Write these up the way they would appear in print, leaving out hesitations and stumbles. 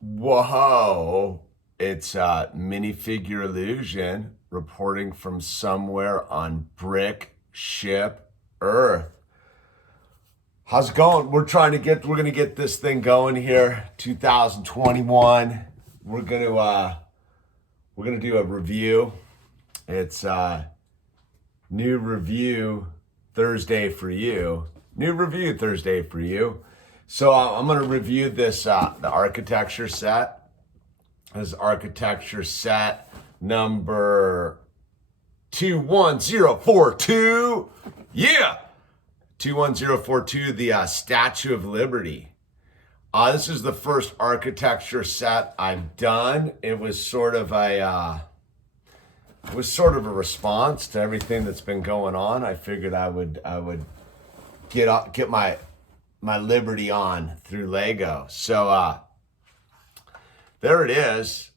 Whoa, it's Minifigure Illusion reporting from somewhere on Brick Ship Earth. How's it going? We're gonna get this thing going here. 2021. We're gonna do a review. It's new review Thursday for you. New review Thursday for you. So I'm going to review this, the architecture set. This is architecture set number 21042. Yeah! 21042, the Statue of Liberty. This is the first architecture set I've done. It was sort of a response to everything that's been going on. I figured I would get my liberty on through Lego. So there it is.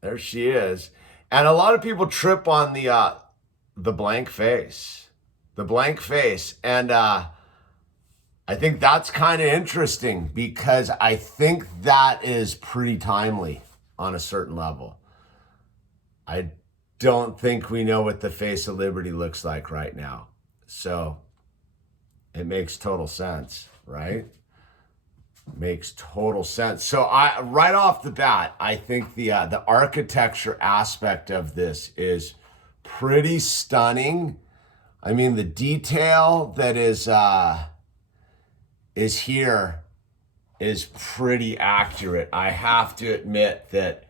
There she is. And a lot of people trip on the blank face. The blank face. And I think that's kind of interesting because I think that is pretty timely on a certain level. I don't think we know what the face of liberty looks like right now. So it makes total sense, right? Makes total sense. So right off the bat, I think the architecture aspect of this is pretty stunning. I mean, the detail that is here is pretty accurate. I have to admit that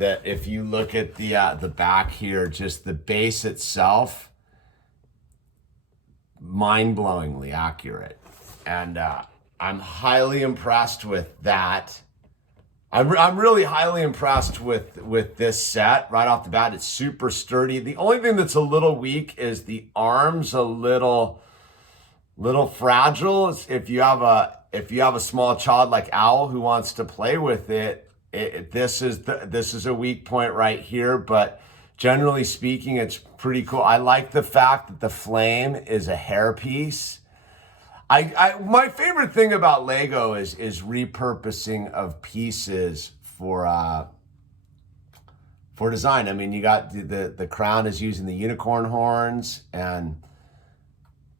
if you look at the back here, just the base itself, mind-blowingly accurate. And I'm highly impressed with that. I'm really highly impressed with this set right off the bat. It's super sturdy. The only thing that's a little weak is the arms, a little fragile. If you have a small child like Owl who wants to play with it, this is a weak point right here, but generally speaking, it's pretty cool. I like the fact that the flame is a hairpiece. My favorite thing about Lego is repurposing of pieces for design. I mean, you got the crown is using the unicorn horns, and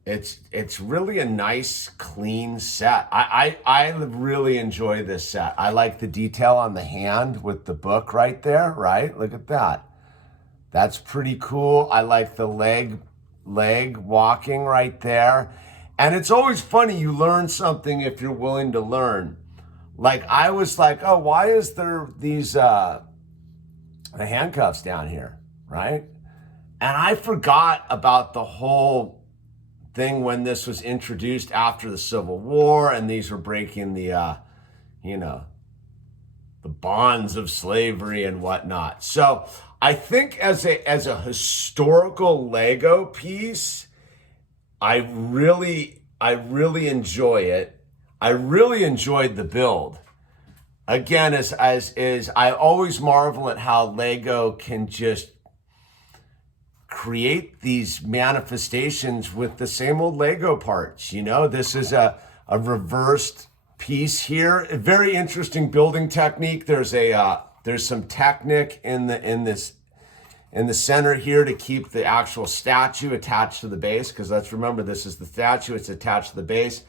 it's really a nice, clean set. I really enjoy this set. I like the detail on the hand with the book right there, right? Look at that. That's pretty cool. I like the leg walking right there. And it's always funny, you learn something if you're willing to learn. Like, I was like, oh, why is there these the handcuffs down here, right? And I forgot about the whole thing when this was introduced after the Civil War, and these were breaking the bonds of slavery and whatnot. So I think as a historical Lego piece, I really enjoy it. I really enjoyed the build. Again, as I always marvel at how Lego can just create these manifestations with the same old Lego parts. You know, this is a reversed piece here. A very interesting building technique. There's some technique in the center here to keep the actual statue attached to the base, because let's remember, this is the statue, it's attached to the base.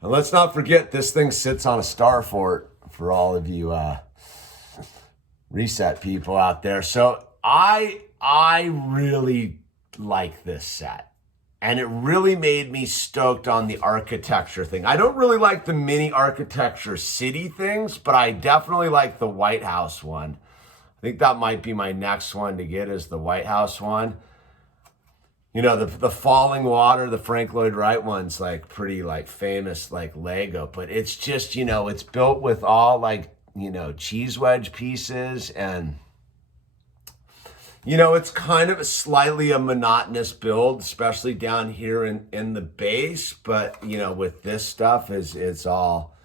And let's not forget, this thing sits on a star fort for all of you reset people out there. So I really like this set, and it really made me stoked on the architecture thing. I don't really like the mini architecture city things, but I definitely like the White House one. I think that might be my next one to get, is the White House one. You know, the falling water, the Frank Lloyd Wright one's like pretty like famous like Lego, but it's just, you know, it's built with all like, you know, cheese wedge pieces, and you know, it's kind of slightly a monotonous build, especially down here in the base. But you know, with this stuff, it's all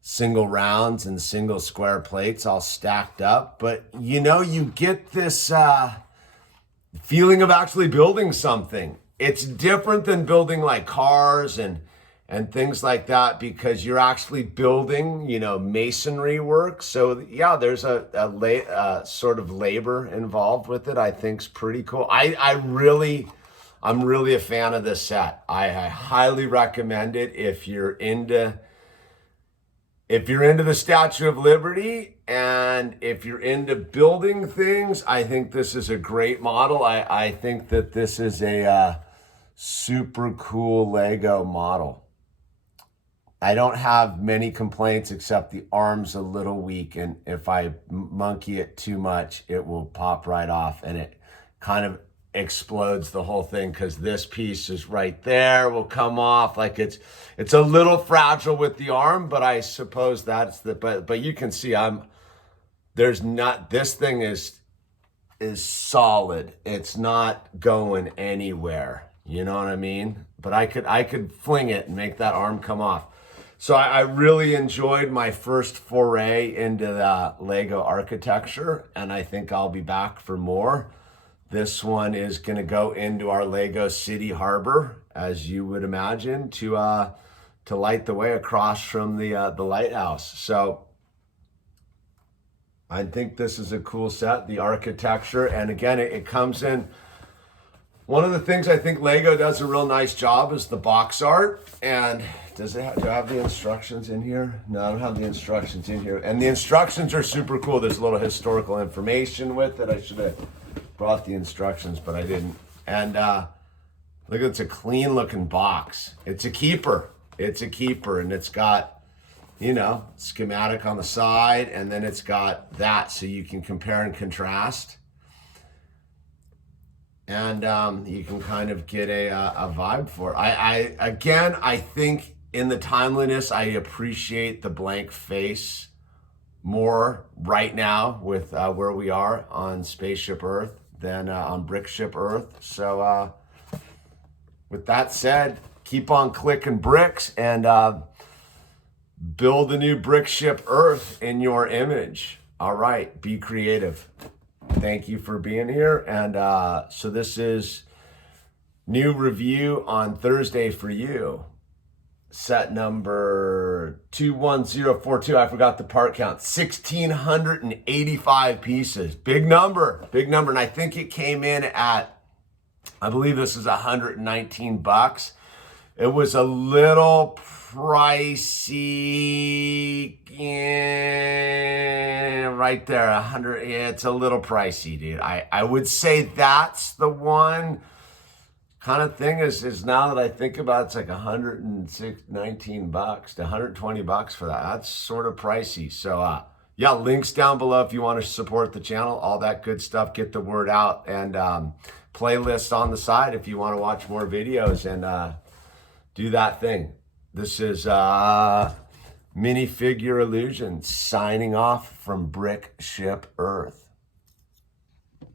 single rounds and single square plates all stacked up. But you know, you get this feeling of actually building something. It's different than building like cars and and things like that, because you're actually building, you know, masonry work. So yeah, there's a sort of labor involved with it. I think's pretty cool. I'm really a fan of this set. I highly recommend it if you're into the Statue of Liberty, and if you're into building things. I think this is a great model. I think that this is a super cool Lego model. I don't have many complaints, except the arm's a little weak, and if I monkey it too much, it will pop right off, and it kind of explodes the whole thing, because this piece is right there, will come off. Like it's a little fragile with the arm, but I suppose that's but you can see this thing is solid. It's not going anywhere. You know what I mean? But I could fling it and make that arm come off. So I really enjoyed my first foray into the Lego architecture, and I think I'll be back for more. This one is going to go into our Lego City Harbor, as you would imagine, to light the way across from the lighthouse. So I think this is a cool set, the architecture, and again, it comes in. One of the things I think Lego does a real nice job is the box art. And do I have the instructions in here? No, I don't have the instructions in here. And the instructions are super cool. There's a little historical information with it. I should have brought the instructions, but I didn't. And look, it's a clean looking box. It's a keeper. It's a keeper, and it's got, you know, schematic on the side, and then it's got that so you can compare and contrast. And you can kind of get a vibe for it. I think in the timeliness, I appreciate the blank face more right now with where we are on Spaceship Earth than on Brickship Earth. So with that said, keep on clicking bricks and build a new Brickship Earth in your image. All right, be creative. Thank you for being here. And so this is new review on Thursday for you. Set number 21042. I forgot the part count. 1,685 pieces. Big number. Big number. And I think it came in at, I believe this is $119. It was a little pricey. Yeah, right there, 100. Yeah, it's a little pricey, dude. I would say that's the one kind of thing is now that I think about it, it's like $19 to $120 for that. That's sort of pricey. So yeah, links down below if you want to support the channel, all that good stuff, get the word out, and playlists on the side if you want to watch more videos and do that thing. This is Minifigure Illusion signing off from Brickship Earth.